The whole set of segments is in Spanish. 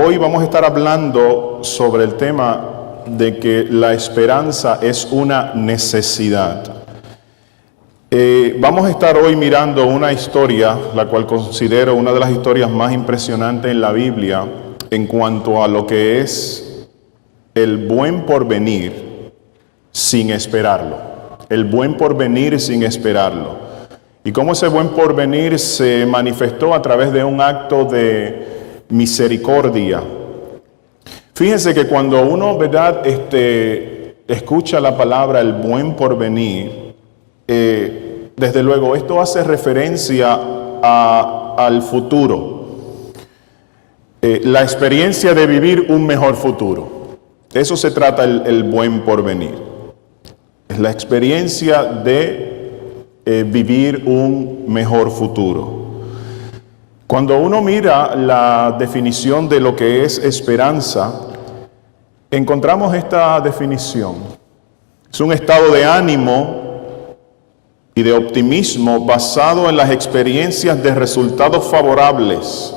Hoy vamos a estar hablando sobre el tema de que la esperanza es una necesidad. Vamos a estar hoy mirando una historia, la cual considero una de las historias más impresionantes en la Biblia en cuanto a lo que es el buen porvenir sin esperarlo. El buen porvenir sin esperarlo. Y cómo ese buen porvenir se manifestó a través de un acto de misericordia. Fíjense que cuando uno, ¿verdad?, escucha la palabra el buen porvenir, desde luego esto hace referencia al futuro, la experiencia de vivir un mejor futuro. De eso se trata el buen porvenir. Es la experiencia de vivir un mejor futuro. Cuando uno mira la definición de lo que es esperanza, encontramos esta definición. Es un estado de ánimo y de optimismo basado en las experiencias de resultados favorables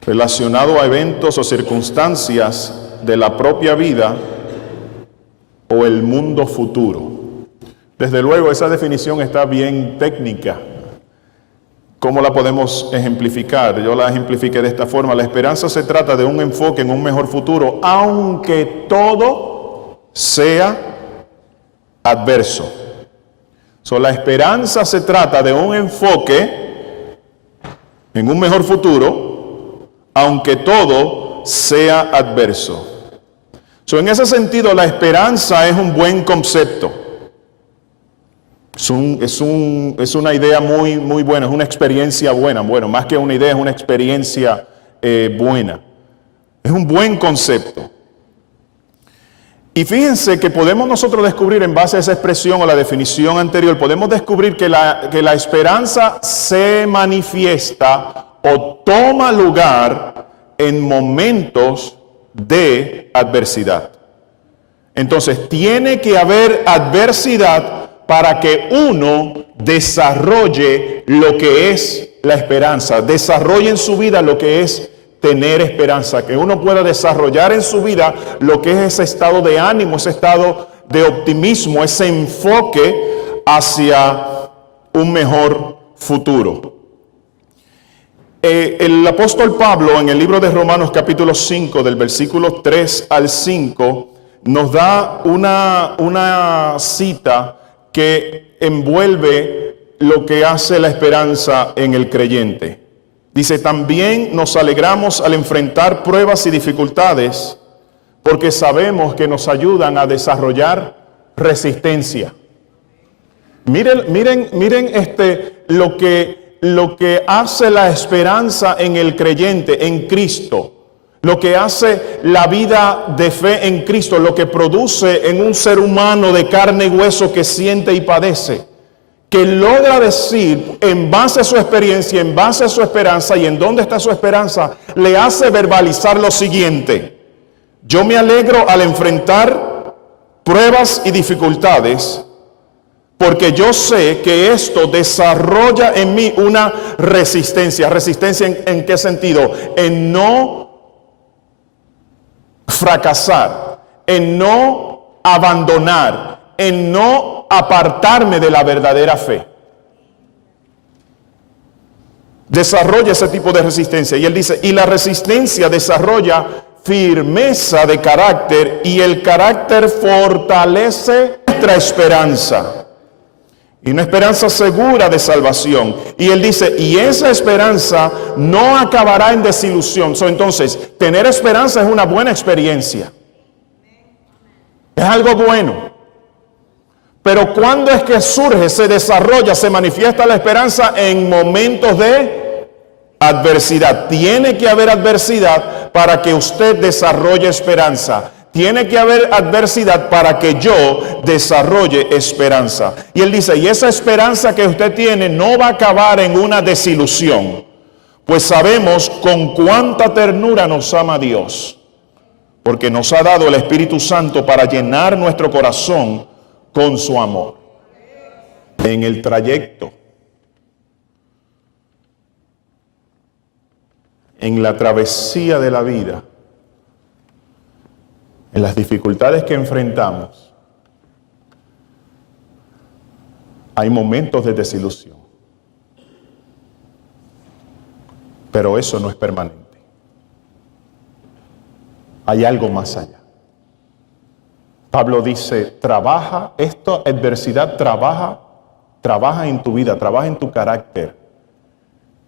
relacionados a eventos o circunstancias de la propia vida o el mundo futuro. Desde luego, esa definición está bien técnica. ¿Cómo la podemos ejemplificar? Yo la ejemplifiqué de esta forma. La esperanza se trata de un enfoque en un mejor futuro, aunque todo sea adverso. La esperanza se trata de un enfoque en un mejor futuro, aunque todo sea adverso. En ese sentido, la esperanza es un buen concepto. Es una idea muy buena, es una experiencia buena. Bueno, más que una idea, es una experiencia buena. Es un buen concepto. Y fíjense que podemos nosotros descubrir en base a esa expresión o la definición anterior, podemos descubrir que la esperanza se manifiesta o toma lugar en momentos de adversidad. Entonces, tiene que haber adversidad para que uno desarrolle lo que es la esperanza, desarrolle en su vida lo que es tener esperanza, que uno pueda desarrollar en su vida lo que es ese estado de ánimo, ese estado de optimismo, ese enfoque hacia un mejor futuro. El apóstol Pablo en el libro de Romanos capítulo 5 del versículo 3 al 5 nos da una cita que envuelve lo que hace la esperanza en el creyente. Dice, también nos alegramos al enfrentar pruebas y dificultades, porque sabemos que nos ayudan a desarrollar resistencia. Miren lo que hace la esperanza en el creyente, en Cristo. Lo que hace la vida de fe en Cristo, lo que produce en un ser humano de carne y hueso que siente y padece, que logra decir en base a su experiencia, en base a su esperanza y en dónde está su esperanza, le hace verbalizar lo siguiente: yo me alegro al enfrentar pruebas y dificultades, porque yo sé que esto desarrolla en mí una resistencia. ¿Resistencia en qué sentido? En no fracasar, en no abandonar, en no apartarme de la verdadera fe. Desarrolla ese tipo de resistencia. Y él dice, y la resistencia desarrolla firmeza de carácter, y el carácter fortalece nuestra esperanza. Y una esperanza segura de salvación. Y él dice, y esa esperanza no acabará en desilusión. Entonces, tener esperanza es una buena experiencia. Es algo bueno. Pero ¿cuándo es que surge, se desarrolla, se manifiesta la esperanza? En momentos de adversidad. Tiene que haber adversidad para que usted desarrolle esperanza. Tiene que haber adversidad para que yo desarrolle esperanza. Y él dice, y esa esperanza que usted tiene no va a acabar en una desilusión, pues sabemos con cuánta ternura nos ama Dios, porque nos ha dado el Espíritu Santo para llenar nuestro corazón con su amor. En el trayecto en la travesía de la vida, en las dificultades que enfrentamos, hay momentos de desilusión. Pero eso no es permanente. Hay algo más allá. Pablo dice, trabaja, esta adversidad trabaja en tu vida, trabaja en tu carácter,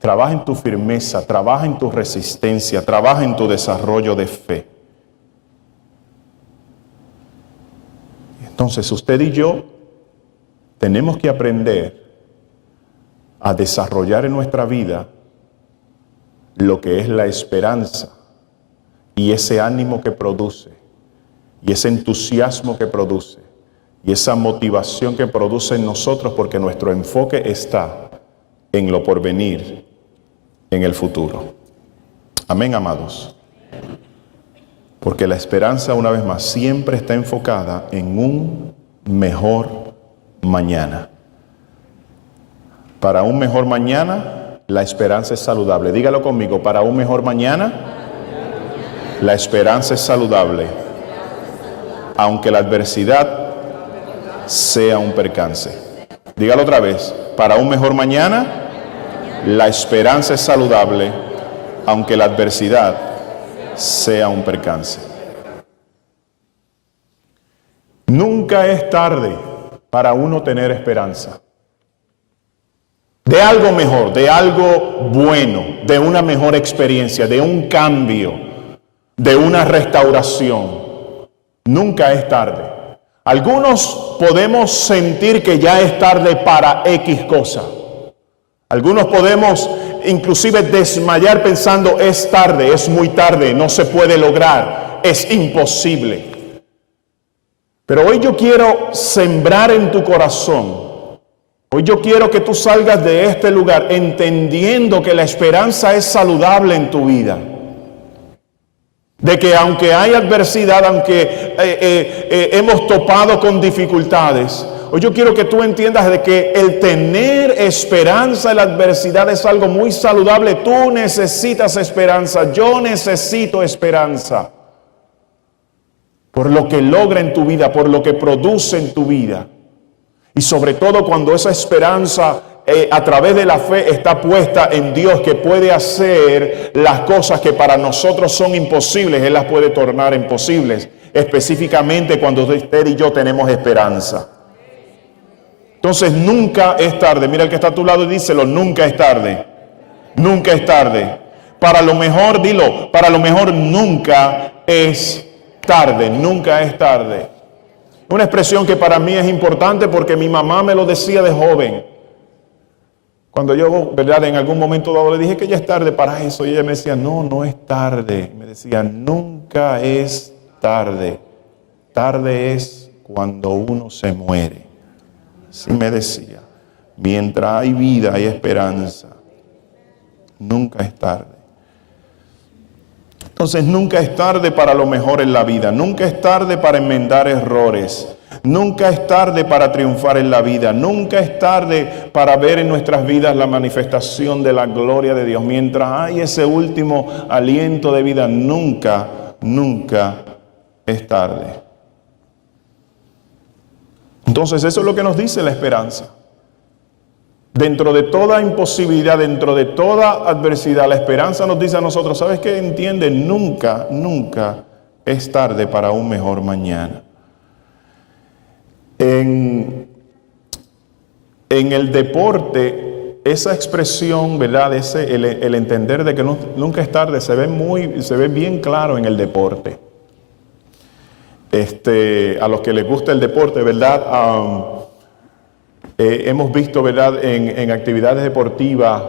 trabaja en tu firmeza, trabaja en tu resistencia, trabaja en tu desarrollo de fe. Entonces usted y yo tenemos que aprender a desarrollar en nuestra vida lo que es la esperanza y ese ánimo que produce y ese entusiasmo que produce y esa motivación que produce en nosotros, porque nuestro enfoque está en lo porvenir, en el futuro. Amén, amados. Porque la esperanza, una vez más, siempre está enfocada en un mejor mañana. Para un mejor mañana, la esperanza es saludable. Dígalo conmigo, para un mejor mañana, la esperanza es saludable. Aunque la adversidad sea un percance. Dígalo otra vez, para un mejor mañana, la esperanza es saludable, aunque la adversidad sea un percance. Nunca es tarde para uno tener esperanza de algo mejor, de algo bueno, de una mejor experiencia, de un cambio, de una restauración. Nunca es tarde. Algunos podemos sentir que ya es tarde para X cosa. Algunos podemos inclusive desmayar pensando es tarde, es muy tarde, no se puede lograr, es imposible. Pero hoy yo quiero sembrar en tu corazón, hoy yo quiero que tú salgas de este lugar entendiendo que la esperanza es saludable en tu vida. De que aunque hay adversidad, aunque hemos topado con dificultades, hoy yo quiero que tú entiendas de que el tener esperanza en la adversidad es algo muy saludable. Tú necesitas esperanza, yo necesito esperanza. Por lo que logra en tu vida, por lo que produce en tu vida. Y sobre todo cuando esa esperanza a través de la fe está puesta en Dios, que puede hacer las cosas que para nosotros son imposibles, Él las puede tornar en posibles, específicamente cuando usted y yo tenemos esperanza. Entonces nunca es tarde. Mira el que está a tu lado y díselo, nunca es tarde. Nunca es tarde. Para lo mejor, dilo, para lo mejor nunca es tarde, nunca es tarde. Una expresión que para mí es importante porque mi mamá me lo decía de joven. Cuando yo, ¿verdad?, en algún momento dado le dije que ya es tarde para eso, y ella me decía, no, no es tarde. Me decía, nunca es tarde. Tarde es cuando uno se muere. Así me decía. Mientras hay vida, hay esperanza. Nunca es tarde. Entonces, nunca es tarde para lo mejor en la vida. Nunca es tarde para enmendar errores. Nunca es tarde para triunfar en la vida. Nunca es tarde para ver en nuestras vidas la manifestación de la gloria de Dios. Mientras hay ese último aliento de vida, nunca es tarde. Entonces, eso es lo que nos dice la esperanza. Dentro de toda imposibilidad, dentro de toda adversidad, la esperanza nos dice a nosotros, ¿sabes qué? Entiende, nunca es tarde para un mejor mañana. En el deporte, esa expresión, ¿verdad? El entender de que nunca es tarde se ve bien claro en el deporte. A los que les gusta el deporte, ¿verdad? Hemos visto, ¿verdad?, en actividades deportivas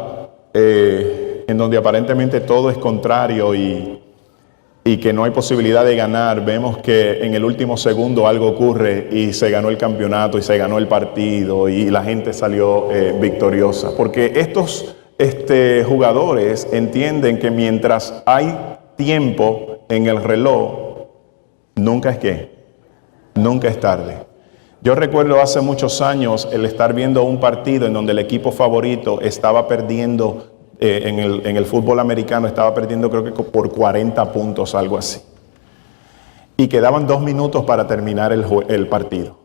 en donde aparentemente todo es contrario y que no hay posibilidad de ganar. Vemos que en el último segundo algo ocurre y se ganó el campeonato y se ganó el partido y la gente salió victoriosa. Porque estos jugadores entienden que mientras hay tiempo en el reloj, nunca es tarde. Yo recuerdo hace muchos años el estar viendo un partido en donde el equipo favorito estaba perdiendo en el fútbol americano, estaba perdiendo creo que por 40 puntos, algo así. Y quedaban 2 minutos para terminar el partido.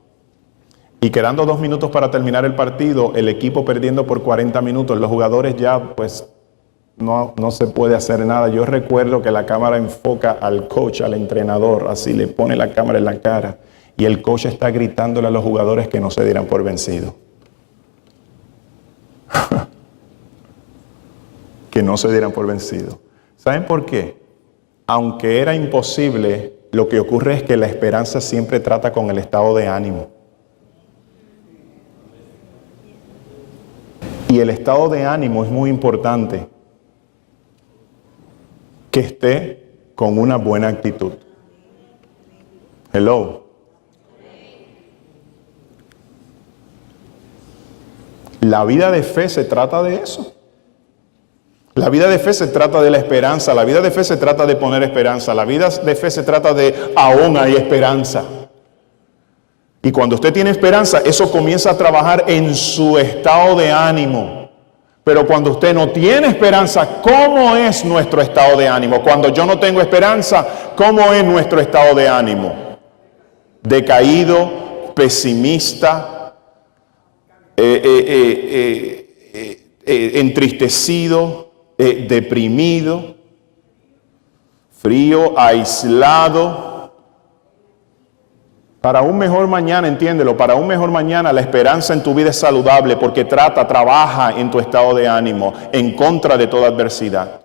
Y quedando 2 minutos para terminar el partido, el equipo perdiendo por 40 minutos, los jugadores ya pues no se puede hacer nada. Yo recuerdo que la cámara enfoca al coach, al entrenador, así le pone la cámara en la cara. Y el coach está gritándole a los jugadores que no se dieran por vencidos. Que no se dieran por vencidos. ¿Saben por qué? Aunque era imposible, lo que ocurre es que la esperanza siempre trata con el estado de ánimo. Y el estado de ánimo es muy importante. Que esté con una buena actitud. Hello. La vida de fe se trata de eso. La vida de fe se trata de la esperanza. La vida de fe se trata de poner esperanza. La vida de fe se trata de aún hay esperanza. Y cuando usted tiene esperanza, eso comienza a trabajar en su estado de ánimo. Pero cuando usted no tiene esperanza, ¿cómo es nuestro estado de ánimo? Cuando yo no tengo esperanza, ¿cómo es nuestro estado de ánimo? Decaído, pesimista, entristecido, deprimido, frío, aislado. Para un mejor mañana, entiéndelo, para un mejor mañana la esperanza en tu vida es saludable porque trabaja en tu estado de ánimo, en contra de toda adversidad.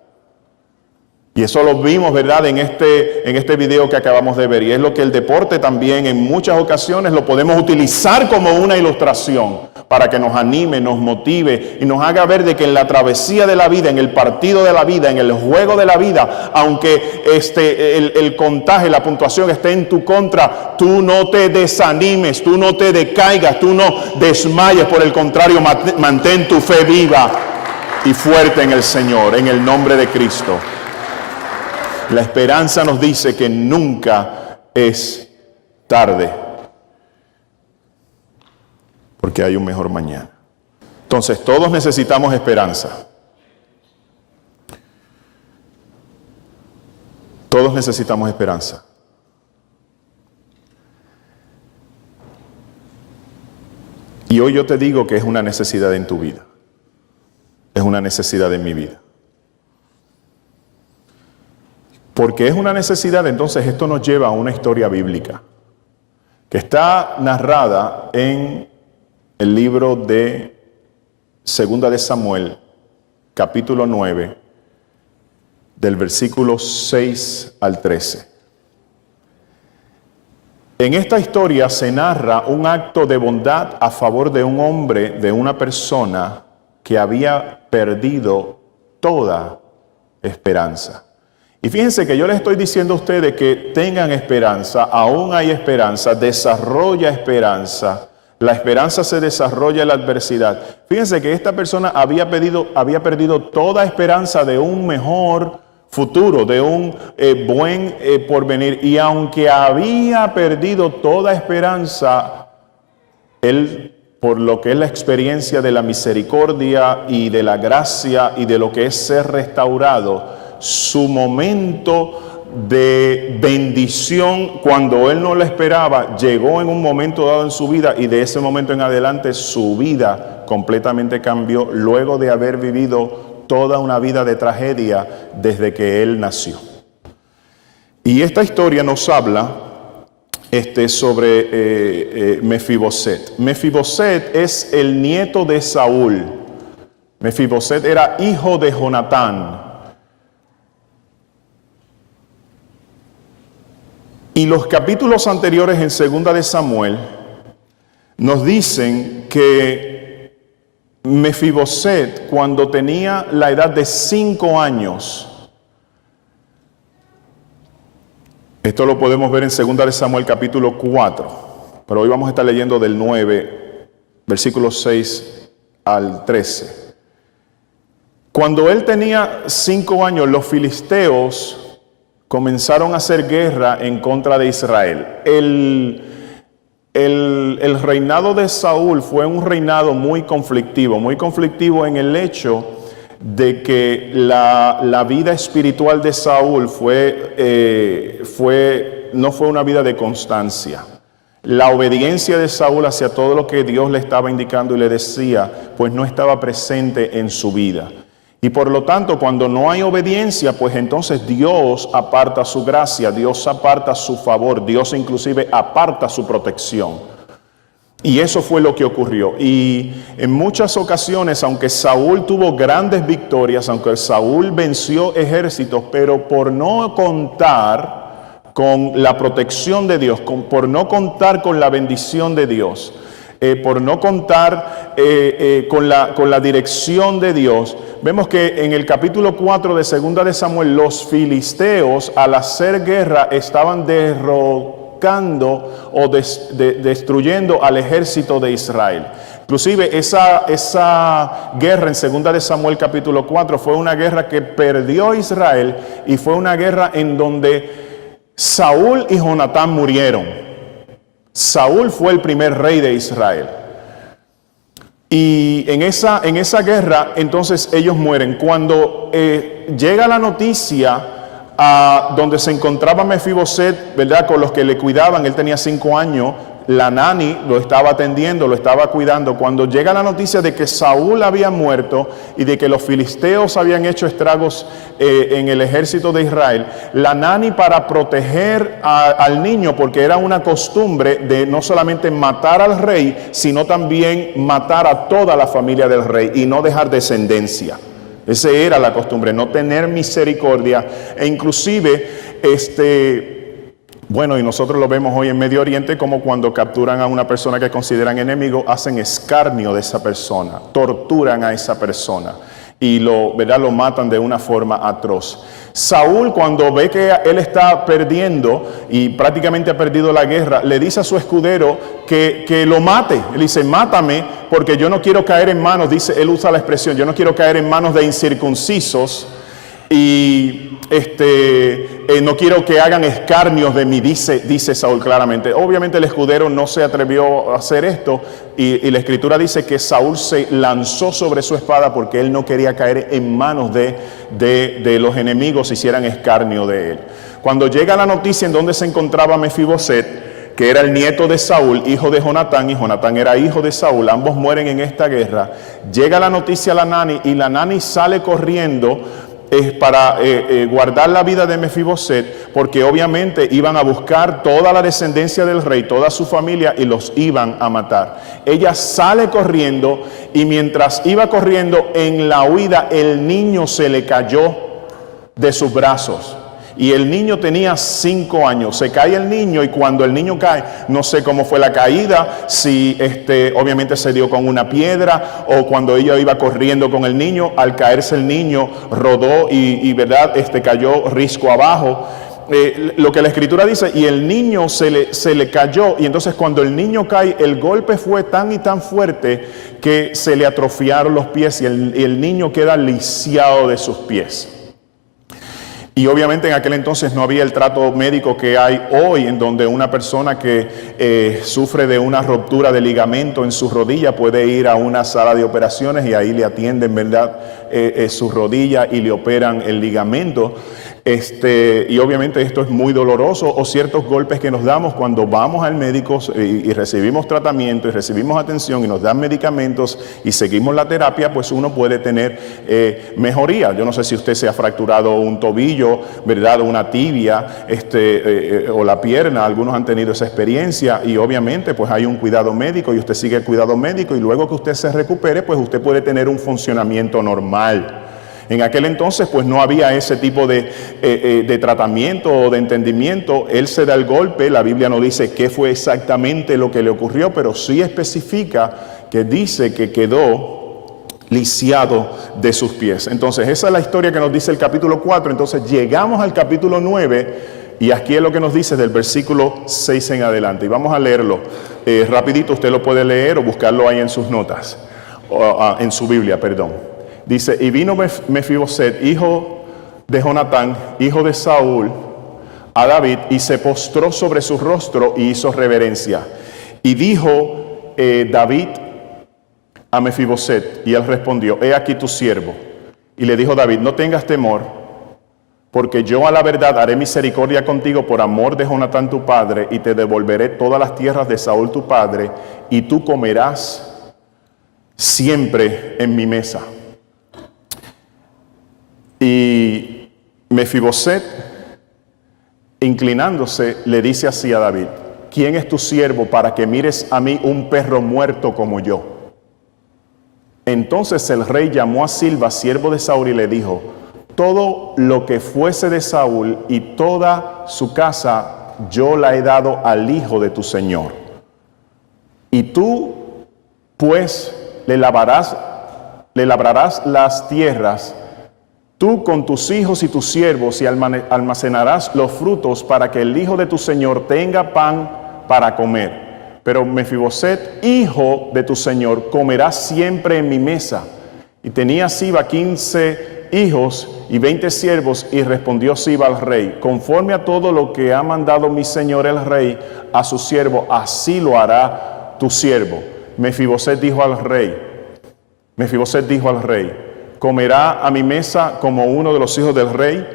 Y eso lo vimos, ¿verdad?, en este video que acabamos de ver. Y es lo que el deporte también en muchas ocasiones lo podemos utilizar como una ilustración para que nos anime, nos motive y nos haga ver de que en la travesía de la vida, en el partido de la vida, en el juego de la vida, aunque el contagio, la puntuación esté en tu contra, tú no te desanimes, tú no te decaigas, tú no desmayes. Por el contrario, mantén tu fe viva y fuerte en el Señor, en el nombre de Cristo. La esperanza nos dice que nunca es tarde, porque hay un mejor mañana. Entonces, todos necesitamos esperanza. Todos necesitamos esperanza. Y hoy yo te digo que es una necesidad en tu vida. Es una necesidad en mi vida. Porque es una necesidad, entonces esto nos lleva a una historia bíblica que está narrada en el libro de Segunda de Samuel, capítulo 9, del versículo 6 al 13. En esta historia se narra un acto de bondad a favor de un hombre, de una persona que había perdido toda esperanza. Y fíjense que yo les estoy diciendo a ustedes que tengan esperanza, aún hay esperanza, desarrolla esperanza. La esperanza se desarrolla en la adversidad. Fíjense que esta persona había perdido toda esperanza de un mejor futuro, de un buen porvenir. Y aunque había perdido toda esperanza, él, por lo que es la experiencia de la misericordia y de la gracia y de lo que es ser restaurado, su momento de bendición, cuando él no lo esperaba, llegó en un momento dado en su vida, y de ese momento en adelante su vida completamente cambió luego de haber vivido toda una vida de tragedia desde que él nació. Y esta historia nos habla sobre Mefiboset. Mefiboset es el nieto de Saúl. Mefiboset era hijo de Jonatán. Y los capítulos anteriores en Segunda de Samuel nos dicen que Mefiboset, cuando tenía la edad de 5 años, esto lo podemos ver en Segunda de Samuel capítulo 4, pero hoy vamos a estar leyendo del 9, versículos 6 al 13. Cuando él tenía 5 años, los filisteos comenzaron a hacer guerra en contra de Israel. El reinado de Saúl fue un reinado muy conflictivo en el hecho de que la vida espiritual de Saúl no fue una vida de constancia. La obediencia de Saúl hacia todo lo que Dios le estaba indicando y le decía, pues no estaba presente en su vida. Y por lo tanto, cuando no hay obediencia, pues entonces Dios aparta su gracia, Dios aparta su favor, Dios inclusive aparta su protección. Y eso fue lo que ocurrió. Y en muchas ocasiones, aunque Saúl tuvo grandes victorias, aunque Saúl venció ejércitos, pero por no contar con la protección de Dios, por no contar con la bendición de Dios, por no contar con la dirección de Dios, vemos que en el capítulo 4 de 2 de Samuel, los filisteos al hacer guerra estaban derrotando o destruyendo al ejército de Israel. Inclusive esa guerra en 2 de Samuel capítulo 4 fue una guerra que perdió Israel y fue una guerra en donde Saúl y Jonatán murieron. Saúl fue el primer rey de Israel. Y en esa guerra entonces ellos mueren. Cuando llega la noticia donde se encontraba Mefiboset, ¿verdad? Con los que le cuidaban, él tenía 5 años, la nani lo estaba atendiendo, lo estaba cuidando. Cuando llega la noticia de que Saúl había muerto y de que los filisteos habían hecho estragos en el ejército de Israel, la nani, para proteger al niño, porque era una costumbre de no solamente matar al rey, sino también matar a toda la familia del rey y no dejar descendencia. Esa era la costumbre, no tener misericordia. E inclusive, bueno, y nosotros lo vemos hoy en Medio Oriente, como cuando capturan a una persona que consideran enemigo, hacen escarnio de esa persona, torturan a esa persona y lo matan de una forma atroz. Saúl, cuando ve que él está perdiendo y prácticamente ha perdido la guerra, le dice a su escudero que lo mate. Él dice, mátame, porque yo no quiero caer en manos, él usa la expresión, yo no quiero caer en manos de incircuncisos y no quiero que hagan escarnios de mí, dice Saúl claramente. Obviamente el escudero no se atrevió a hacer esto y la escritura dice que Saúl se lanzó sobre su espada porque él no quería caer en manos de los enemigos, hicieran escarnio de él. Cuando llega la noticia en donde se encontraba Mefiboset, que era el nieto de Saúl, hijo de Jonatán, y Jonatán era hijo de Saúl, ambos mueren en esta guerra, llega la noticia a la nani y la nani sale corriendo para guardar la vida de Mefiboset, porque obviamente iban a buscar toda la descendencia del rey, toda su familia, y los iban a matar. Ella sale corriendo y mientras iba corriendo en la huida, el niño se le cayó de sus brazos. Y el niño tenía 5 años. Se cae el niño y cuando el niño cae, no sé cómo fue la caída, si obviamente se dio con una piedra o cuando ella iba corriendo con el niño, al caerse el niño rodó y verdad, cayó risco abajo. Lo que la escritura dice, y el niño se le cayó, y entonces cuando el niño cae, el golpe fue tan y tan fuerte que se le atrofiaron los pies y el niño queda lisiado de sus pies. Y obviamente en aquel entonces no había el trato médico que hay hoy, en donde una persona que sufre de una ruptura de ligamento en su rodilla puede ir a una sala de operaciones y ahí le atienden, ¿verdad?, su rodilla y le operan el ligamento. Y obviamente esto es muy doloroso, o ciertos golpes que nos damos cuando vamos al médico y recibimos tratamiento y recibimos atención y nos dan medicamentos y seguimos la terapia, pues uno puede tener mejoría. Yo no sé si usted se ha fracturado un tobillo, ¿verdad?, una tibia o la pierna. Algunos han tenido esa experiencia y obviamente pues hay un cuidado médico y usted sigue el cuidado médico y luego que usted se recupere, pues usted puede tener un funcionamiento normal. En aquel entonces pues no había ese tipo de tratamiento o de entendimiento. Él se da el golpe, la Biblia no dice qué fue exactamente lo que le ocurrió, pero sí especifica que dice que quedó lisiado de sus pies. Entonces esa es la historia que nos dice el capítulo 4. Entonces llegamos al capítulo 9 y aquí es lo que nos dice del versículo 6 en adelante. Y vamos a leerlo rapidito, usted lo puede leer o buscarlo ahí en sus notas, en su Biblia, perdón. Dice, y vino Mefiboset, hijo de Jonatán, hijo de Saúl, a David, y se postró sobre su rostro y hizo reverencia. Y dijo David a Mefiboset, y él respondió, he aquí tu siervo. Y le dijo David, no tengas temor, porque yo a la verdad haré misericordia contigo por amor de Jonatán tu padre, y te devolveré todas las tierras de Saúl tu padre, y tú comerás siempre en mi mesa. Y Mefiboset, inclinándose, le dice así a David, ¿quién es tu siervo para que mires a mí un perro muerto como yo? Entonces el rey llamó a Silba, siervo de Saúl, y le dijo, todo lo que fuese de Saúl y toda su casa yo la he dado al hijo de tu señor. Y tú, pues, le labrarás las tierras, tú con tus hijos y tus siervos, y almacenarás los frutos para que el hijo de tu señor tenga pan para comer. Pero Mefiboset, hijo de tu señor, comerá siempre en mi mesa. Y tenía Siba 15 hijos y 20 siervos, y respondió Siba al rey, conforme a todo lo que ha mandado mi señor el rey a su siervo, así lo hará tu siervo. Mefiboset dijo al rey, comerá a mi mesa como uno de los hijos del rey.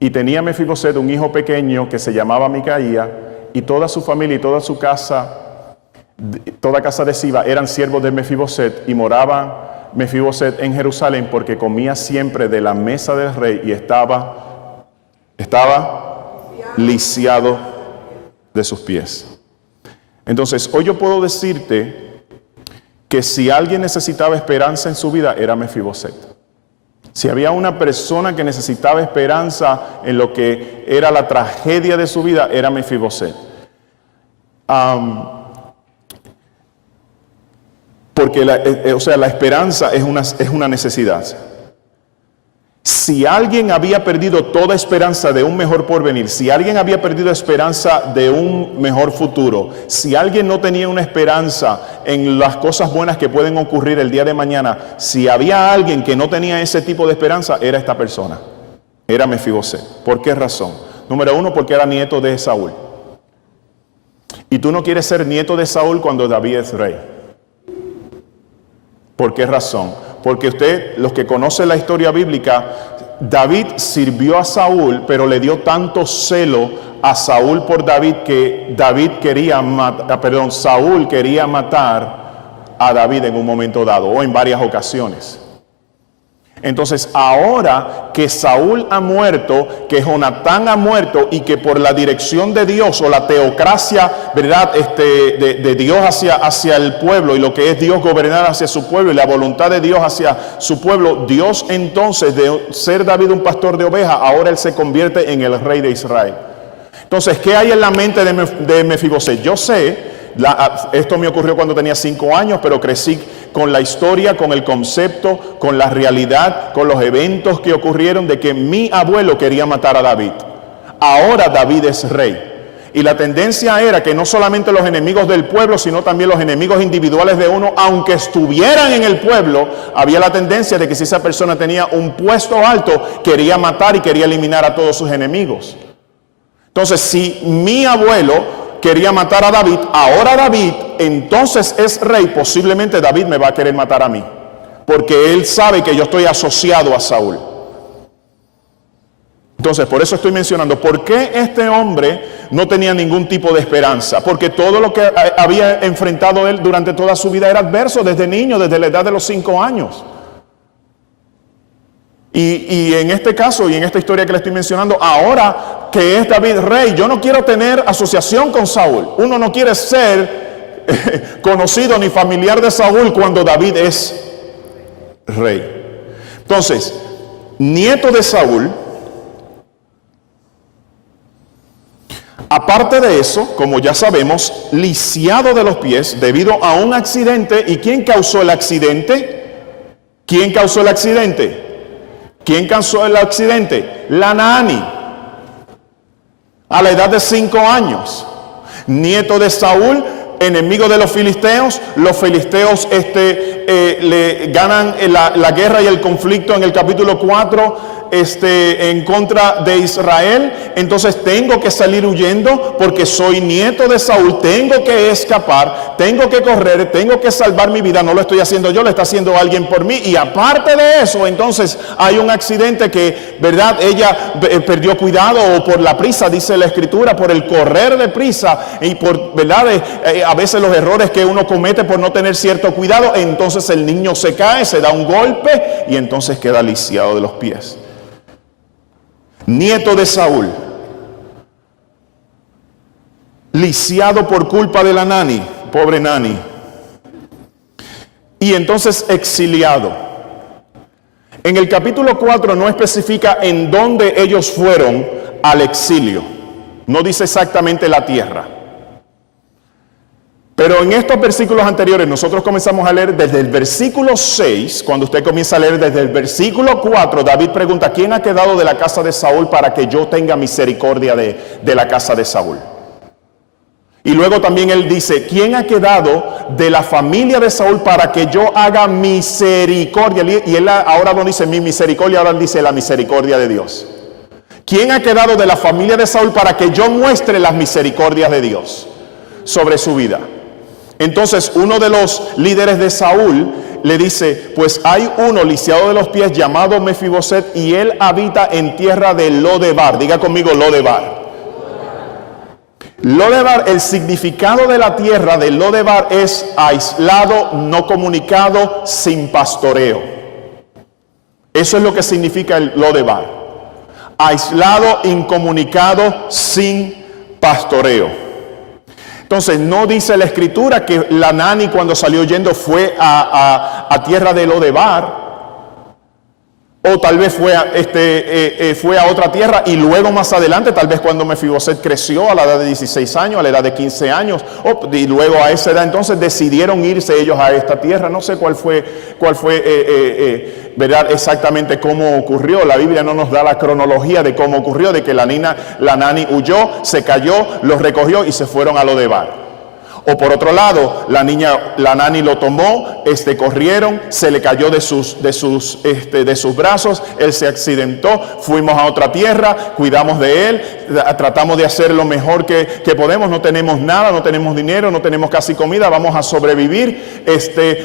Y tenía Mefiboset un hijo pequeño que se llamaba Micaía, y toda su familia y toda su casa, toda casa de Siba eran siervos de Mefiboset, y moraba Mefiboset en Jerusalén, porque comía siempre de la mesa del rey y estaba lisiado de sus pies. Entonces, hoy yo puedo decirte que si alguien necesitaba esperanza en su vida, era Mefiboset. Si había una persona que necesitaba esperanza en lo que era la tragedia de su vida, era Mefiboset. Porque la esperanza es una necesidad. Si alguien había perdido toda esperanza de un mejor porvenir, si alguien había perdido esperanza de un mejor futuro, si alguien no tenía una esperanza en las cosas buenas que pueden ocurrir el día de mañana, si había alguien que no tenía ese tipo de esperanza, era esta persona, era Mefiboset. ¿Por qué razón? Número uno, porque era nieto de Saúl. Y tú no quieres ser nieto de Saúl cuando David es rey. ¿Por qué razón? Porque usted, los que conocen la historia bíblica, David sirvió a Saúl, pero le dio tanto celo a Saúl por David que Saúl quería matar a David en un momento dado o en varias ocasiones. Entonces, ahora que Saúl ha muerto, que Jonatán ha muerto, y que por la dirección de Dios o la teocracia, ¿verdad?, de Dios hacia el pueblo, y lo que es Dios gobernar hacia su pueblo y la voluntad de Dios hacia su pueblo, Dios entonces, de ser David un pastor de ovejas, ahora él se convierte en el rey de Israel. Entonces, ¿qué hay en la mente de Mefiboset? Yo sé, esto me ocurrió cuando tenía 5 años, pero crecí con la historia, con el concepto, con la realidad, con los eventos que ocurrieron de que mi abuelo quería matar a David. Ahora David es rey. Y la tendencia era que no solamente los enemigos del pueblo, sino también los enemigos individuales de uno, aunque estuvieran en el pueblo, había la tendencia de que si esa persona tenía un puesto alto, quería matar y quería eliminar a todos sus enemigos. Entonces, si mi abuelo quería matar a David, ahora David entonces es rey, posiblemente David me va a querer matar a mí, porque él sabe que yo estoy asociado a Saúl. Entonces, por eso estoy mencionando, ¿por qué este hombre no tenía ningún tipo de esperanza? Porque todo lo que había enfrentado él durante toda su vida era adverso, desde niño, desde la edad de los 5 años. Y en este caso, y en esta historia que le estoy mencionando, ahora que es David rey, yo no quiero tener asociación con Saúl. Uno no quiere ser conocido ni familiar de Saúl cuando David es rey. Entonces, nieto de Saúl, aparte de eso, como ya sabemos, lisiado de los pies debido a un accidente. ¿Y quién causó el accidente? ¿Quién causó el accidente? ¿Quién causó el accidente? La Naani, a la edad de 5 años. Nieto de Saúl, enemigo de los filisteos. Los filisteos le ganan la guerra y el conflicto en el capítulo 4. en contra de Israel, entonces tengo que salir huyendo porque soy nieto de Saúl, tengo que escapar, tengo que correr, tengo que salvar mi vida. No lo estoy haciendo yo, lo está haciendo alguien por mí. Y aparte de eso, entonces hay un accidente que, ¿verdad? Ella perdió cuidado, o por la prisa, dice la Escritura, por el correr de prisa y por, ¿verdad? A veces los errores que uno comete por no tener cierto cuidado, entonces el niño se cae, se da un golpe y entonces queda lisiado de los pies. Nieto de Saúl, lisiado por culpa de la nani, pobre nani, y entonces exiliado. En el capítulo 4 no especifica en dónde ellos fueron al exilio, no dice exactamente la tierra. Pero en estos versículos anteriores nosotros comenzamos a leer desde el versículo 6, cuando usted comienza a leer desde el versículo 4, David pregunta: ¿quién ha quedado de la casa de Saúl para que yo tenga misericordia de la casa de Saúl? Y luego también él dice: ¿quién ha quedado de la familia de Saúl para que yo haga misericordia? Y él ahora no dice mi misericordia, ahora él dice la misericordia de Dios. ¿Quién ha quedado de la familia de Saúl para que yo muestre las misericordias de Dios sobre su vida? Entonces uno de los líderes de Saúl le dice: pues hay uno lisiado de los pies llamado Mefiboset, y él habita en tierra de Lodebar. Diga conmigo, Lodebar. Lodebar, el significado de la tierra de Lodebar es aislado, no comunicado, sin pastoreo. Eso es lo que significa el Lodebar. Aislado, incomunicado, sin pastoreo. Entonces no dice la Escritura que la nani cuando salió huyendo fue a tierra de Lodebar, o tal vez fue a otra tierra y luego más adelante, tal vez cuando Mefiboset creció a la edad de 16 años, a la edad de 15 años, y luego a esa edad entonces decidieron irse ellos a esta tierra. No sé cuál fue ¿verdad? Exactamente cómo ocurrió. La Biblia no nos da la cronología de cómo ocurrió, de que la nani huyó, se cayó, los recogió y se fueron a Lodebar. O por otro lado, la nani lo tomó, corrieron, se le cayó de sus brazos, él se accidentó, fuimos a otra tierra, cuidamos de él, tratamos de hacer lo mejor que podemos, no tenemos nada, no tenemos dinero, no tenemos casi comida, vamos a sobrevivir,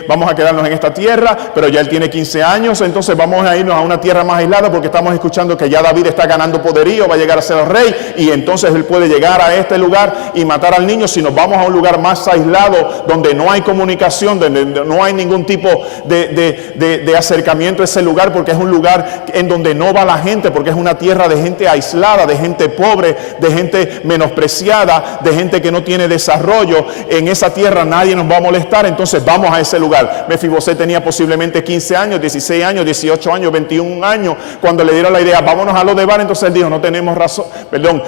vamos a quedarnos en esta tierra, pero ya él tiene 15 años, entonces vamos a irnos a una tierra más aislada porque estamos escuchando que ya David está ganando poderío, va a llegar a ser el rey, y entonces él puede llegar a este lugar y matar al niño. Si nos vamos a un lugar más aislado, donde no hay comunicación, donde no hay ningún tipo de acercamiento a ese lugar, porque es un lugar en donde no va la gente, porque es una tierra de gente aislada, de gente pobre, de gente menospreciada, de gente que no tiene desarrollo. En esa tierra nadie nos va a molestar, entonces vamos a ese lugar. Mefiboset tenía posiblemente 15 años, 16 años, 18 años, 21 años, cuando le dieron la idea: vámonos a Lodebar. Entonces él dijo: no tenemos razón,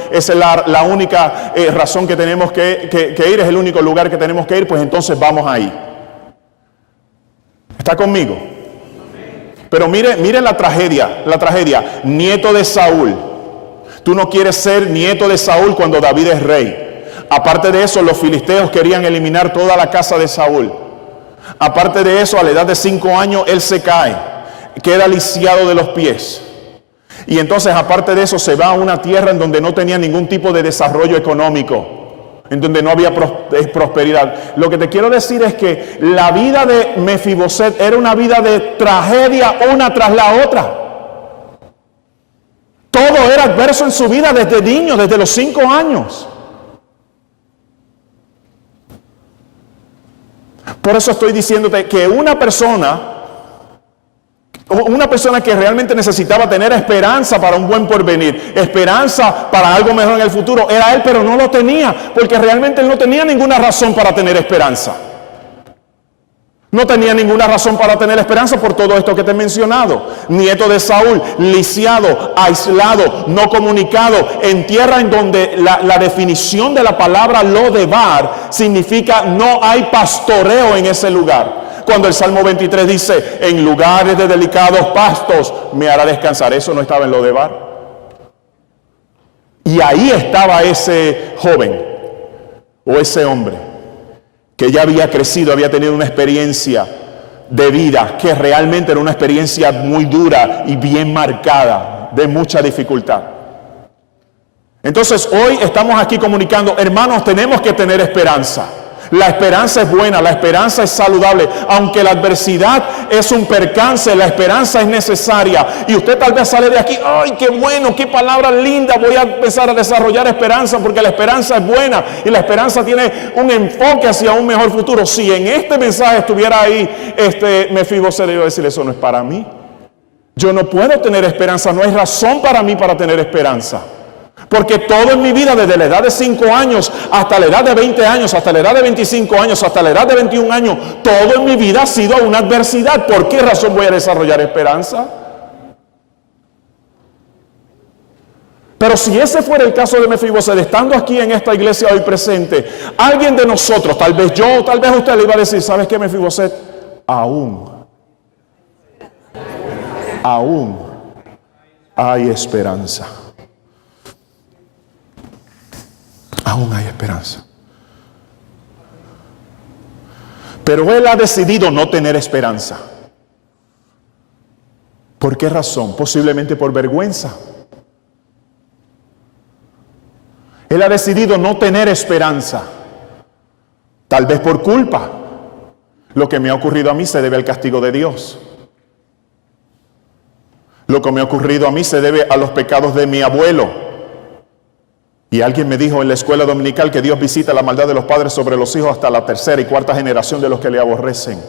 esa es la única razón que tenemos que ir, es el único lugar que tenemos que ir, pues entonces vamos ahí. ¿Está conmigo? Pero mire la tragedia, nieto de Saúl. Tú no quieres ser nieto de Saúl cuando David es rey. Aparte de eso, los filisteos querían eliminar toda la casa de Saúl. Aparte de eso, a la edad de 5 años, él se cae, queda lisiado de los pies. Y entonces, aparte de eso, se va a una tierra en donde no tenía ningún tipo de desarrollo económico, en donde no había prosperidad. Lo que te quiero decir es que la vida de Mefiboset era una vida de tragedia una tras la otra. Todo era adverso en su vida desde niño, desde los 5 años. Por eso estoy diciéndote que una persona que realmente necesitaba tener esperanza para un buen porvenir, esperanza para algo mejor en el futuro, era él, pero no lo tenía, porque realmente él no tenía ninguna razón para tener esperanza. No tenía ninguna razón para tener esperanza por todo esto que te he mencionado. Nieto de Saúl, lisiado, aislado, no comunicado, en tierra en donde la definición de la palabra Lodebar significa no hay pastoreo en ese lugar. Cuando el Salmo 23 dice: en lugares de delicados pastos me hará descansar. Eso no estaba en Lodebar. Y ahí estaba ese joven o ese hombre que ya había crecido, había tenido una experiencia de vida que realmente era una experiencia muy dura y bien marcada. de mucha dificultad. Entonces hoy estamos aquí comunicando, hermanos, tenemos que tener esperanza. La esperanza es buena, la esperanza es saludable. Aunque la adversidad es un percance, la esperanza es necesaria. Y usted tal vez sale de aquí, ¡ay, qué bueno, qué palabra linda! Voy a empezar a desarrollar esperanza porque la esperanza es buena y la esperanza tiene un enfoque hacia un mejor futuro. Si en este mensaje estuviera ahí Mefiboset, debo decir, eso no es para mí. Yo no puedo tener esperanza, no hay razón para mí para tener esperanza. Porque todo en mi vida, desde la edad de 5 años hasta la edad de 20 años, hasta la edad de 25 años, hasta la edad de 21 años, todo en mi vida ha sido una adversidad. ¿Por qué razón voy a desarrollar esperanza? Pero si ese fuera el caso de Mefiboset, estando aquí en esta iglesia hoy presente, alguien de nosotros, tal vez yo, tal vez usted le iba a decir, ¿sabes qué, Mefiboset? Aún hay esperanza. Aún hay esperanza. Pero él ha decidido no tener esperanza. ¿Por qué razón? Posiblemente por vergüenza. Él ha decidido no tener esperanza. Tal vez por culpa. Lo que me ha ocurrido a mí se debe al castigo de Dios. Lo que me ha ocurrido a mí se debe a los pecados de mi abuelo. Y alguien me dijo en la escuela dominical que Dios visita la maldad de los padres sobre los hijos hasta la 3ª y 4ª generación de los que le aborrecen.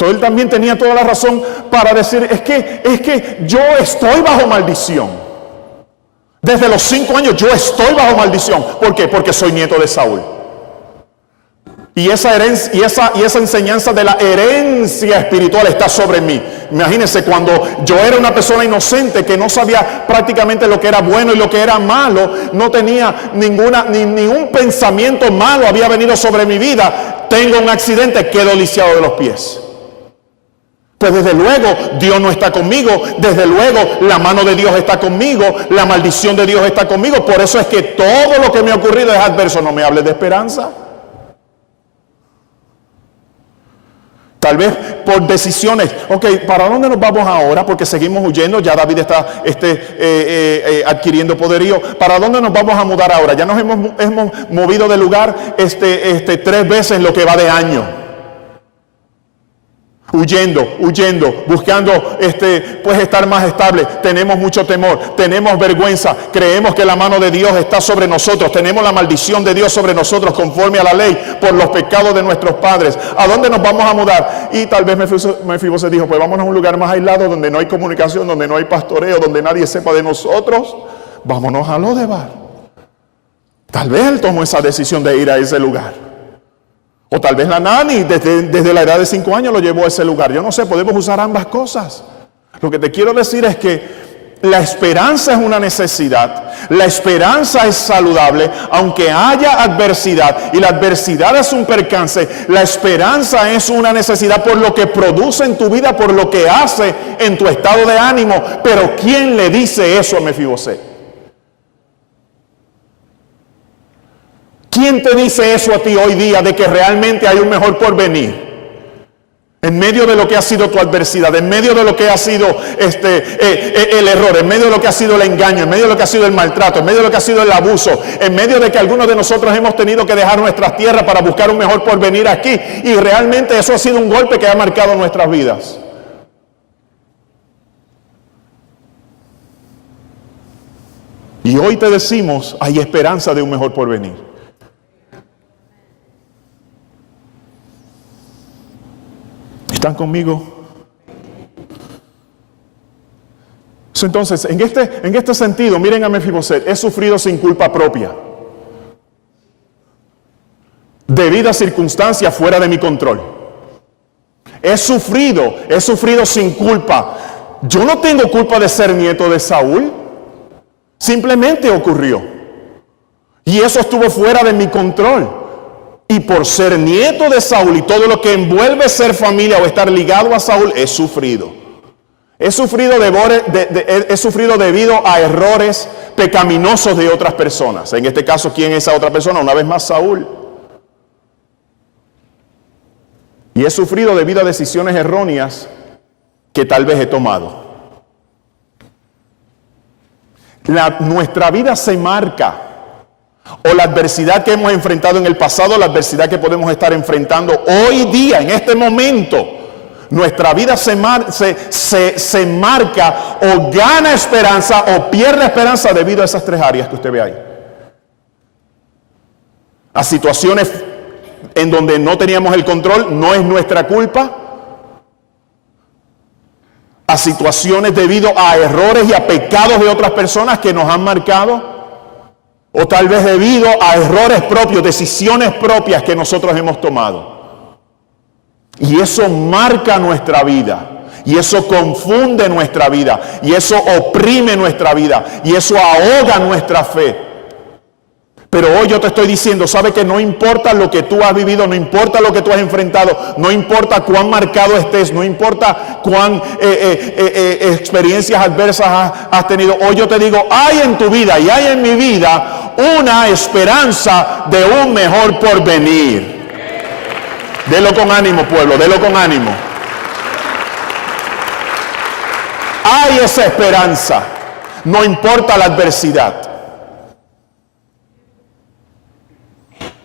Él también tenía toda la razón para decir, es que yo estoy bajo maldición. Desde los 5 años yo estoy bajo maldición. ¿Por qué? Porque soy nieto de Saúl. Y esa enseñanza de la herencia espiritual está sobre mí. Imagínense, cuando yo era una persona inocente que no sabía prácticamente lo que era bueno y lo que era malo, no tenía ningún pensamiento malo había venido sobre mi vida. Tengo un accidente, quedo lisiado de los pies. Pues desde luego Dios no está conmigo, desde luego la mano de Dios está conmigo, la maldición de Dios está conmigo. Por eso es que todo lo que me ha ocurrido es adverso. No me hables de esperanza. Tal vez por decisiones. Ok, ¿para dónde nos vamos ahora? Porque seguimos huyendo. Ya David está adquiriendo poderío. ¿Para dónde nos vamos a mudar ahora? Ya nos hemos movido de lugar 3 veces en lo que va de año. Huyendo, buscando pues estar más estable. Tenemos mucho temor, tenemos vergüenza, creemos que la mano de Dios está sobre nosotros, tenemos la maldición de Dios sobre nosotros conforme a la ley por los pecados de nuestros padres. ¿A dónde nos vamos a mudar? Y tal vez Mefiboset dijo, pues vámonos a un lugar más aislado donde no hay comunicación, donde no hay pastoreo, donde nadie sepa de nosotros. Vámonos a Lodebar. Tal vez él tomó esa decisión de ir a ese lugar. O tal vez la nani desde la edad de 5 años lo llevó a ese lugar. Yo no sé, podemos usar ambas cosas. Lo que te quiero decir es que la esperanza es una necesidad. La esperanza es saludable, aunque haya adversidad. Y la adversidad es un percance. La esperanza es una necesidad por lo que produce en tu vida, por lo que hace en tu estado de ánimo. Pero ¿quién le dice eso a Mefiboset? ¿Quién te dice eso a ti hoy día de que realmente hay un mejor porvenir? En medio de lo que ha sido tu adversidad, en medio de lo que ha sido el error, en medio de lo que ha sido el engaño, en medio de lo que ha sido el maltrato, en medio de lo que ha sido el abuso, en medio de que algunos de nosotros hemos tenido que dejar nuestras tierras para buscar un mejor porvenir aquí, y realmente eso ha sido un golpe que ha marcado nuestras vidas. Y hoy te decimos, hay esperanza de un mejor porvenir. ¿Están conmigo? Entonces, en este sentido, miren a Mefiboset, he sufrido sin culpa propia, debido a circunstancias fuera de mi control. He sufrido sin culpa. Yo no tengo culpa de ser nieto de Saúl, simplemente ocurrió. Y eso estuvo fuera de mi control. Y por ser nieto de Saúl y todo lo que envuelve ser familia o estar ligado a Saúl, he sufrido. He sufrido debido a errores pecaminosos de otras personas. En este caso, ¿quién es esa otra persona? Una vez más, Saúl. Y he sufrido debido a decisiones erróneas que tal vez he tomado. nuestra vida se marca, o la adversidad que hemos enfrentado en el pasado, la adversidad que podemos estar enfrentando hoy día, en este momento, nuestra vida se marca o gana esperanza o pierde esperanza debido a esas tres áreas que usted ve ahí. A situaciones en donde no teníamos el control, no es nuestra culpa. A situaciones debido a errores y a pecados de otras personas que nos han marcado. O tal vez debido a errores propios, decisiones propias que nosotros hemos tomado. Y eso marca nuestra vida. Y eso confunde nuestra vida. Y eso oprime nuestra vida. Y eso ahoga nuestra fe. Pero hoy yo te estoy diciendo, sabe que no importa lo que tú has vivido, no importa lo que tú has enfrentado, no importa cuán marcado estés, no importa cuán experiencias adversas has tenido. Hoy yo te digo, hay en tu vida y hay en mi vida una esperanza de un mejor porvenir. Delo con ánimo, pueblo, delo con ánimo. Hay esa esperanza, no importa la adversidad.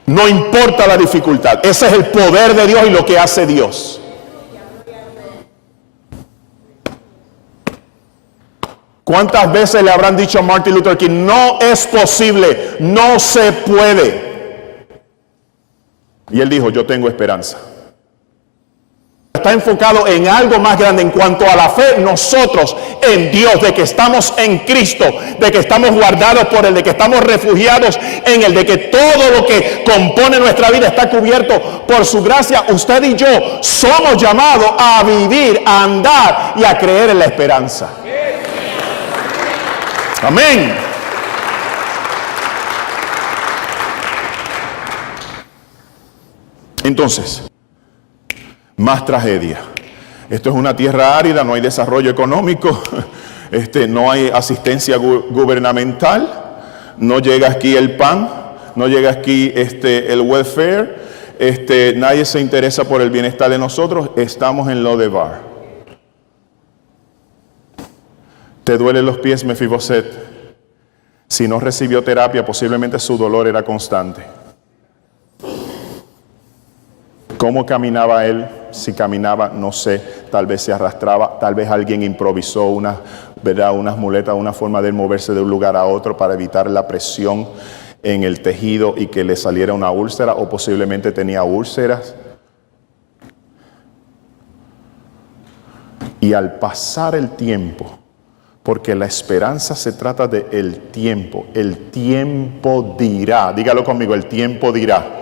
No importa la dificultad. Ese es el poder de Dios y lo que hace Dios. ¿Cuántas veces le habrán dicho a Martin Luther King, no es posible, no se puede? Y él dijo, yo tengo esperanza. Está enfocado en algo más grande en cuanto a la fe, nosotros en Dios, de que estamos en Cristo, de que estamos guardados por Él, de que estamos refugiados en Él, de que todo lo que compone nuestra vida está cubierto por su gracia. Usted y yo somos llamados a vivir, a andar y a creer en la esperanza. Amén. Entonces, más tragedia. Esto es una tierra árida, no hay desarrollo económico, no hay asistencia gubernamental, no llega aquí el PAN, no llega aquí el welfare, nadie se interesa por el bienestar de nosotros, estamos en Lodebar. ¿Te duelen los pies, Mefiboset? Si no recibió terapia, posiblemente su dolor era constante. ¿Cómo caminaba él? Si caminaba, no sé, tal vez se arrastraba, tal vez alguien improvisó unas muletas, una forma de moverse de un lugar a otro para evitar la presión en el tejido y que le saliera una úlcera, o posiblemente tenía úlceras. Y al pasar el tiempo, porque la esperanza se trata de el tiempo dirá, dígalo conmigo, el tiempo dirá.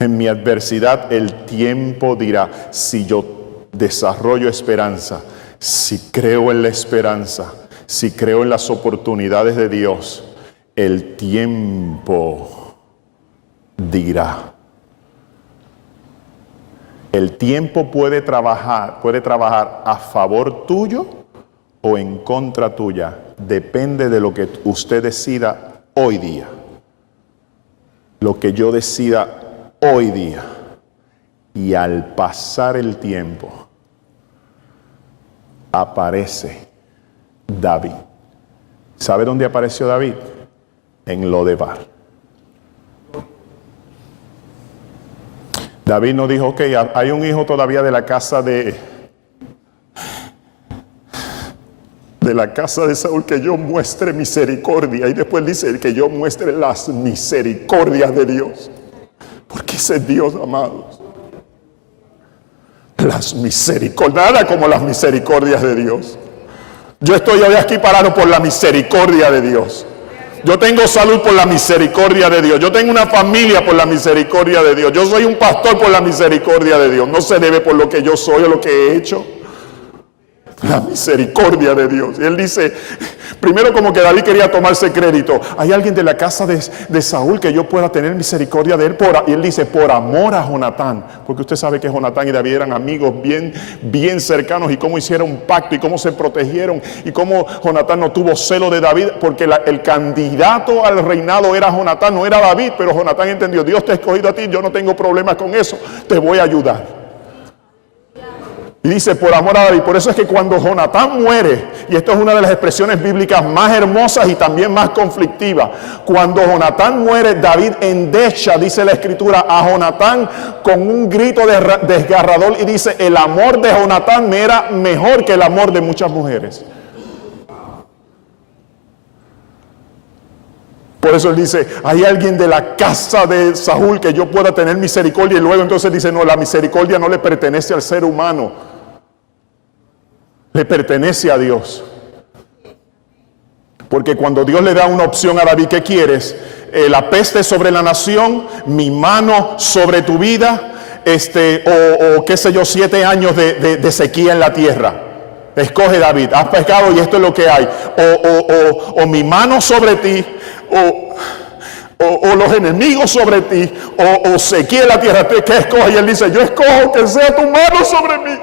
En mi adversidad el tiempo dirá si yo desarrollo esperanza, si creo en la esperanza, si creo en las oportunidades de Dios, el tiempo dirá. El tiempo puede trabajar a favor tuyo o en contra tuya. Depende de lo que usted decida hoy día. Lo que yo decida hoy día. Y al pasar el tiempo, aparece David. ¿Sabe dónde apareció David? En Lodebar. David no dijo, ok, hay un hijo todavía de la casa de Saúl, que yo muestre misericordia. Y después dice que yo muestre las misericordias de Dios. Porque ese es Dios, amados. Las misericordias, nada como las misericordias de Dios. Yo estoy hoy aquí parado por la misericordia de Dios. Yo tengo salud por la misericordia de Dios. Yo tengo una familia por la misericordia de Dios. Yo soy un pastor por la misericordia de Dios. No se debe por lo que yo soy o lo que he hecho. La misericordia de Dios. Y él dice, primero como que David quería tomarse crédito. Hay alguien de la casa de Saúl que yo pueda tener misericordia de él. Y él dice, por amor a Jonatán. Porque usted sabe que Jonatán y David eran amigos bien cercanos. Y cómo hicieron un pacto y cómo se protegieron. Y cómo Jonatán no tuvo celo de David. Porque el candidato al reinado era Jonatán, no era David. Pero Jonatán entendió, Dios te ha escogido a ti, yo no tengo problemas con eso. Te voy a ayudar. Y dice, por amor a David. Por eso es que cuando Jonatán muere, y esto es una de las expresiones bíblicas más hermosas y también más conflictivas, cuando Jonatán muere, David endecha, dice la escritura, a Jonatán con un grito desgarrador y dice, el amor de Jonatán me era mejor que el amor de muchas mujeres. Por eso él dice, hay alguien de la casa de Saúl que yo pueda tener misericordia. Y luego entonces dice, no, la misericordia no le pertenece al ser humano, le pertenece a Dios. Porque cuando Dios le da una opción a David, ¿qué quieres? La peste sobre la nación, mi mano sobre tu vida, o qué sé yo, 7 años de sequía en la tierra. Escoge, David, has pecado y esto es lo que hay. O mi mano sobre ti, o los enemigos sobre ti, o sequía en la tierra. ¿Qué escoge? Y él dice, yo escojo que sea tu mano sobre mí.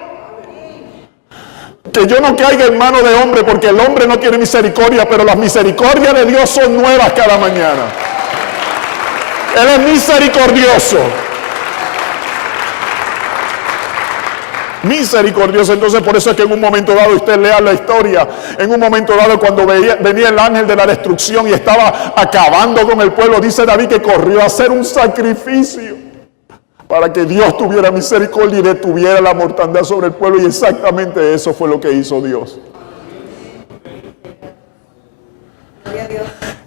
Que yo no caiga en mano de hombre, porque el hombre no tiene misericordia, pero las misericordias de Dios son nuevas cada mañana. Él es misericordioso. Misericordioso. Entonces por eso es que en un momento dado, usted lea la historia, en un momento dado cuando venía el ángel de la destrucción y estaba acabando con el pueblo, dice David que corrió a hacer un sacrificio para que Dios tuviera misericordia y detuviera la mortandad sobre el pueblo. Y exactamente eso fue lo que hizo Dios.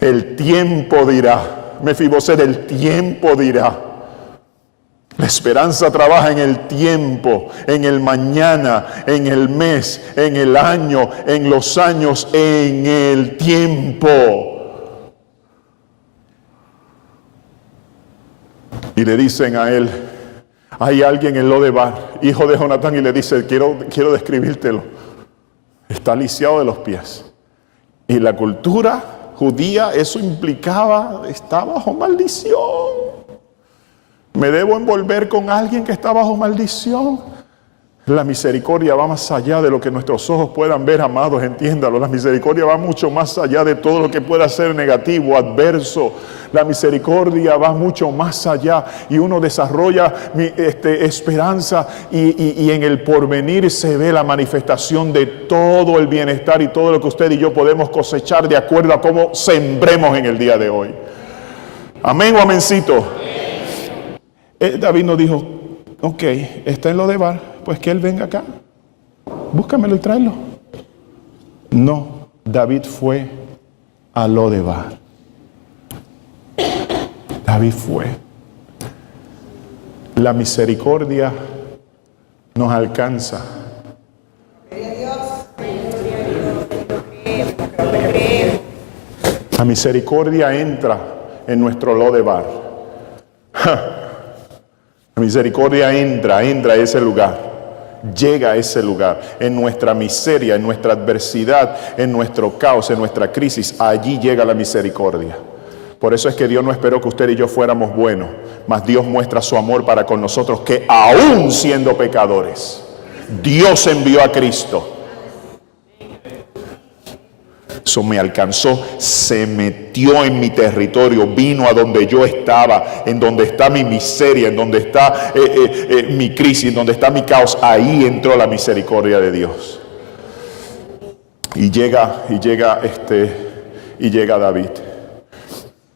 El tiempo dirá, Mefiboset, el tiempo dirá. La esperanza trabaja en el tiempo, en el mañana, en el mes, en el año, en los años, en el tiempo. Y le dicen a él, hay alguien en Lodebar, hijo de Jonatán, y le dice, quiero describírtelo. Está lisiado de los pies. Y la cultura judía, eso implicaba, está bajo maldición. ¿Me debo envolver con alguien que está bajo maldición? La misericordia va más allá de lo que nuestros ojos puedan ver, amados, entiéndalo. La misericordia va mucho más allá de todo lo que pueda ser negativo, adverso. La misericordia va mucho más allá y uno desarrolla esperanza y en el porvenir se ve la manifestación de todo el bienestar y todo lo que usted y yo podemos cosechar de acuerdo a cómo sembremos en el día de hoy. Amén o amencito. David nos dijo, ok, está en Lodebar, pues que él venga acá, búscamelo y tráelo. No, David fue a Lodebar. David fue. La misericordia nos alcanza. La misericordia entra en nuestro Lodebar. La misericordia entra a ese lugar, llega a ese lugar, en nuestra miseria, en nuestra adversidad, en nuestro caos, en nuestra crisis, allí llega la misericordia. Por eso es que Dios no esperó que usted y yo fuéramos buenos, mas Dios muestra su amor para con nosotros, que aún siendo pecadores, Dios envió a Cristo. Eso me alcanzó, se metió en mi territorio, vino a donde yo estaba, en donde está mi miseria, en donde está mi crisis, en donde está mi caos. Ahí entró la misericordia de Dios. Y llega David.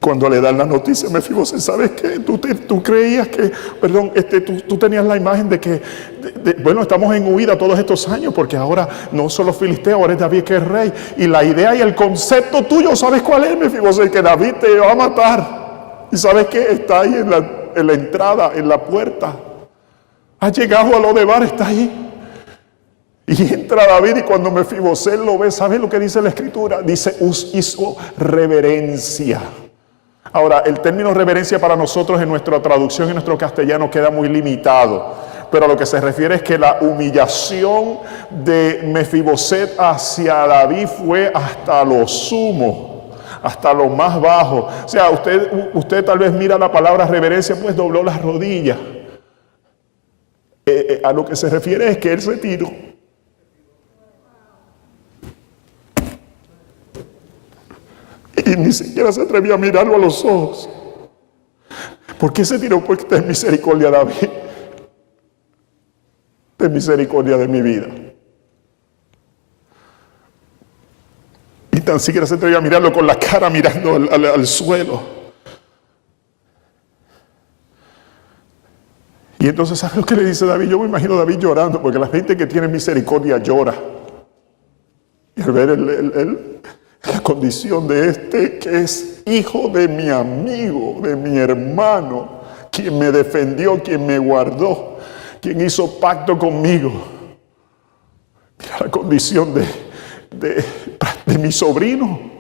Cuando le dan la noticia, Mefiboset, ¿sabes qué? Tú creías que, perdón, tú tenías la imagen de que, bueno, estamos en huida todos estos años, porque ahora no solo filisteo, ahora es David que es rey. Y la idea y el concepto tuyo, ¿sabes cuál es, Mefiboset? Que David te va a matar. ¿Y sabes qué? Está ahí en la entrada, en la puerta. Ha llegado a Lodebar, está ahí. Y entra David y cuando Mefiboset lo ve, ¿sabes lo que dice la escritura? Dice, hizo reverencia. Ahora, el término reverencia para nosotros en nuestra traducción, en nuestro castellano, queda muy limitado. Pero a lo que se refiere es que la humillación de Mefiboset hacia David fue hasta lo sumo, hasta lo más bajo. O sea, usted tal vez mira la palabra reverencia, pues dobló las rodillas. A lo que se refiere es que él se tiró. Y ni siquiera se atrevió a mirarlo a los ojos. ¿Por qué se tiró? Porque ten misericordia, David. ten misericordia de mi vida. Y tan siquiera se atreve a mirarlo con la cara mirando al suelo. Y entonces, ¿sabe lo que le dice David? Yo me imagino a David llorando, porque la gente que tiene misericordia llora. Y al ver la condición de este, que es hijo de mi amigo, de mi hermano, quien me defendió, quien me guardó, quien hizo pacto conmigo. Mira la condición de mi sobrino.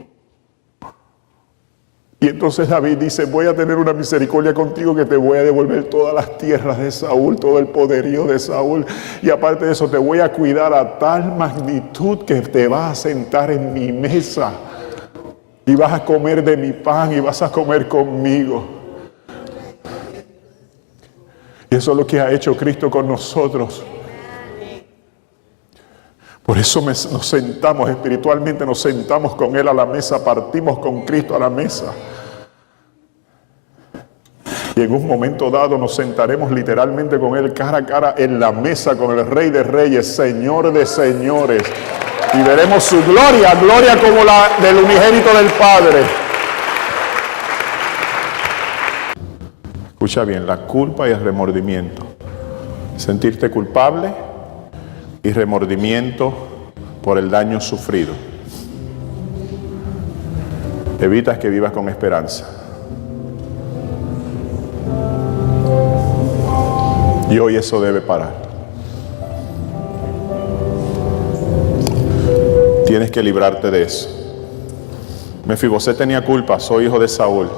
Y entonces David dice, voy a tener una misericordia contigo que te voy a devolver todas las tierras de Saúl, todo el poderío de Saúl. Y aparte de eso te voy a cuidar a tal magnitud que te vas a sentar en mi mesa. Y vas a comer de mi pan y vas a comer conmigo. Y eso es lo que ha hecho Cristo con nosotros. Por eso nos sentamos espiritualmente, nos sentamos con Él a la mesa, partimos con Cristo a la mesa. Y en un momento dado nos sentaremos literalmente con Él cara a cara en la mesa con el Rey de Reyes, Señor de Señores. Y veremos su gloria, gloria como la del unigénito del Padre. Escucha bien, la culpa y el remordimiento. Sentirte culpable y remordimiento por el daño sufrido. Evitas que vivas con esperanza. Y hoy eso debe parar. Tienes que librarte de eso. Mefiboset tenía culpa, soy hijo de Saúl.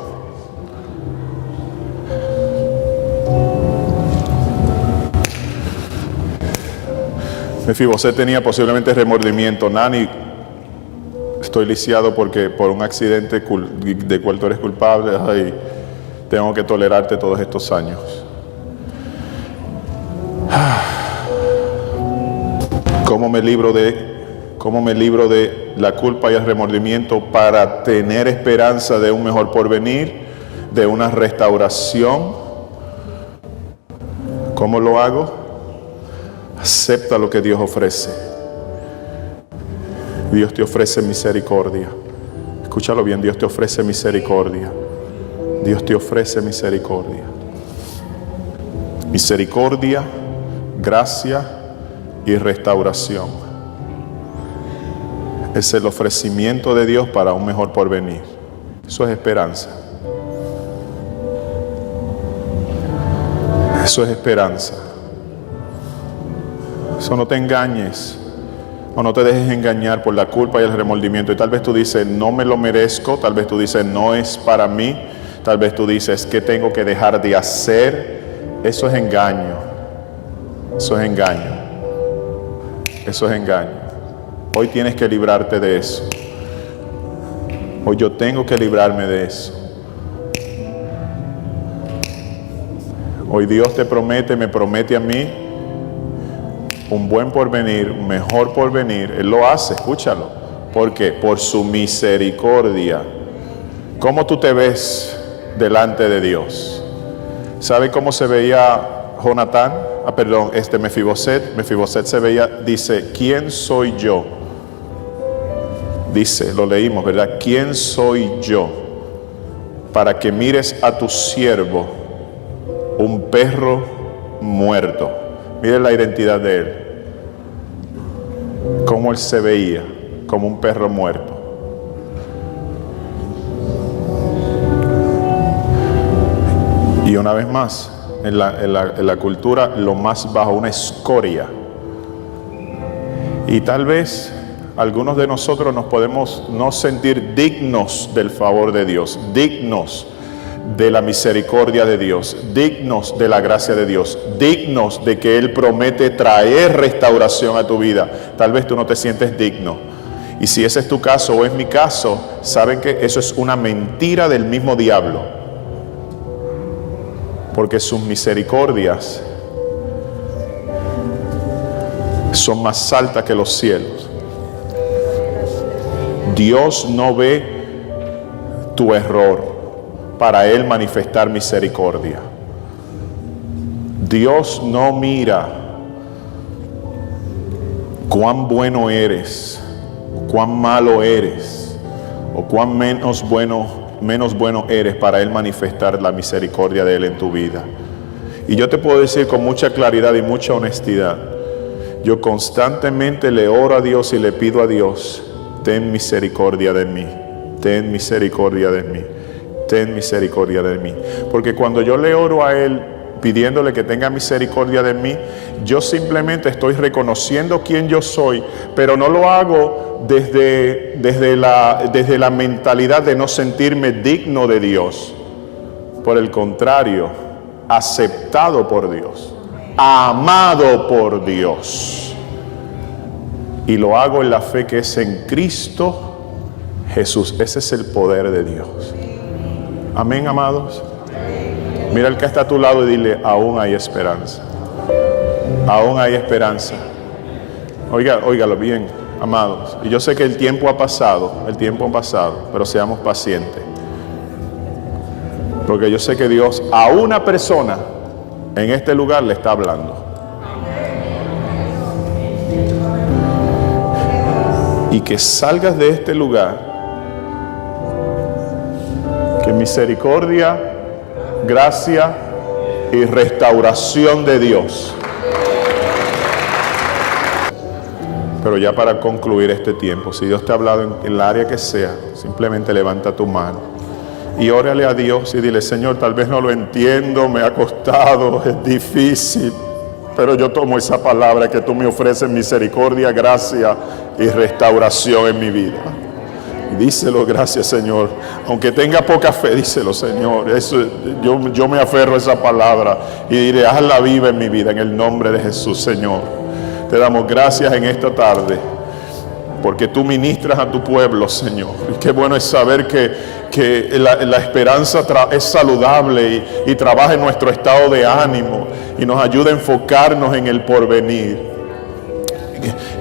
Mefiboset tenía posiblemente remordimiento. Nani, estoy lisiado porque por un accidente de cual tú eres culpable, ay, tengo que tolerarte todos estos años. ¿Cómo me libro de la culpa y el remordimiento para tener esperanza de un mejor porvenir, de una restauración? ¿Cómo lo hago? Acepta lo que Dios ofrece. Dios te ofrece misericordia. Escúchalo bien, Dios te ofrece misericordia. Dios te ofrece misericordia. Misericordia, gracia y restauración. Es el ofrecimiento de Dios para un mejor porvenir. Eso es esperanza. Eso es esperanza. Eso, no te engañes o no te dejes engañar por la culpa y el remordimiento. Y tal vez tú dices, no me lo merezco. Tal vez tú dices, no es para mí. Tal vez tú dices, ¿qué tengo que dejar de hacer? Eso es engaño. Eso es engaño. Eso es engaño. Hoy tienes que librarte de eso. Hoy yo tengo que librarme de eso. Hoy Dios te promete, me promete a mí un buen porvenir, un mejor porvenir. Él lo hace, escúchalo. ¿Por qué? Por su misericordia. ¿Cómo tú te ves delante de Dios? ¿Sabe cómo se veía Jonatán? Mefiboset. Mefiboset se veía, dice, ¿quién soy yo? Dice, lo leímos, ¿verdad? ¿Quién soy yo para que mires a tu siervo, un perro muerto? Mire la identidad de él. Cómo él se veía, como un perro muerto. Y una vez más, en la cultura, lo más bajo, una escoria. Y tal vez algunos de nosotros nos podemos no sentir dignos del favor de Dios, dignos de la misericordia de Dios, dignos de la gracia de Dios, dignos de que Él promete traer restauración a tu vida. Tal vez tú no te sientes digno. Y si ese es tu caso o es mi caso, saben que eso es una mentira del mismo diablo. Porque sus misericordias son más altas que los cielos. Dios no ve tu error para Él manifestar misericordia. Dios no mira cuán bueno eres, cuán malo eres, o cuán menos bueno eres para Él manifestar la misericordia de Él en tu vida. Y yo te puedo decir con mucha claridad y mucha honestidad, yo constantemente le oro a Dios y le pido a Dios, ten misericordia de mí, ten misericordia de mí, ten misericordia de mí. Porque cuando yo le oro a Él pidiéndole que tenga misericordia de mí, yo simplemente estoy reconociendo quién yo soy, pero no lo hago desde la mentalidad de no sentirme digno de Dios. Por el contrario, aceptado por Dios, amado por Dios. Y lo hago en la fe que es en Cristo Jesús. Ese es el poder de Dios. Amén, amados. Mira al que está a tu lado y dile, aún hay esperanza. Aún hay esperanza. Óigalo bien, amados. Y yo sé que el tiempo ha pasado, pero seamos pacientes. Porque yo sé que Dios a una persona en este lugar le está hablando. Y que salgas de este lugar, que misericordia, gracia y restauración de Dios. Pero ya para concluir este tiempo, si Dios te ha hablado en el área que sea, simplemente levanta tu mano y órale a Dios y dile, Señor, tal vez no lo entiendo, me ha costado, es difícil, pero yo tomo esa palabra que tú me ofreces, misericordia, gracia y restauración en mi vida. Y díselo, gracias, Señor. Aunque tenga poca fe, díselo, Señor. Yo me aferro a esa palabra y diré, hazla viva en mi vida, en el nombre de Jesús, Señor. Te damos gracias en esta tarde, porque tú ministras a tu pueblo, Señor. Y qué bueno es saber que la esperanza es saludable y trabaja en nuestro estado de ánimo y nos ayuda a enfocarnos en el porvenir.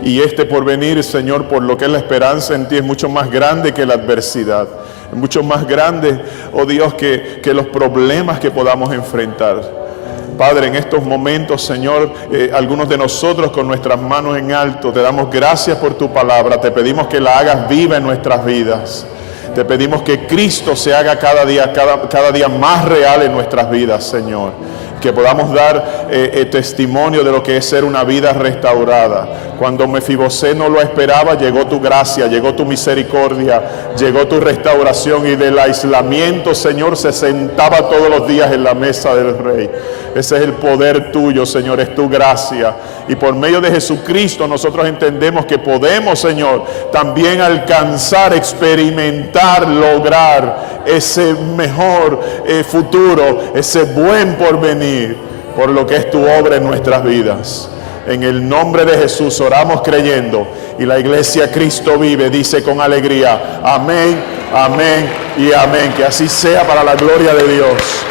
Y este porvenir, Señor, por lo que es la esperanza en ti, es mucho más grande que la adversidad. Es mucho más grande, oh Dios, que los problemas que podamos enfrentar. Padre, en estos momentos, Señor, algunos de nosotros con nuestras manos en alto, te damos gracias por tu palabra. Te pedimos que la hagas viva en nuestras vidas. Te pedimos que Cristo se haga cada día más real en nuestras vidas, Señor. Que podamos dar testimonio de lo que es ser una vida restaurada. Cuando Mefibosé no lo esperaba, llegó tu gracia, llegó tu misericordia, llegó tu restauración, y del aislamiento, Señor, se sentaba todos los días en la mesa del Rey. Ese es el poder tuyo, Señor, es tu gracia. Y por medio de Jesucristo nosotros entendemos que podemos, Señor, también alcanzar, experimentar, lograr ese mejor futuro, ese buen porvenir, por lo que es tu obra en nuestras vidas. En el nombre de Jesús oramos creyendo, y la iglesia Cristo vive dice con alegría, amén, amén y amén. Que así sea para la gloria de Dios.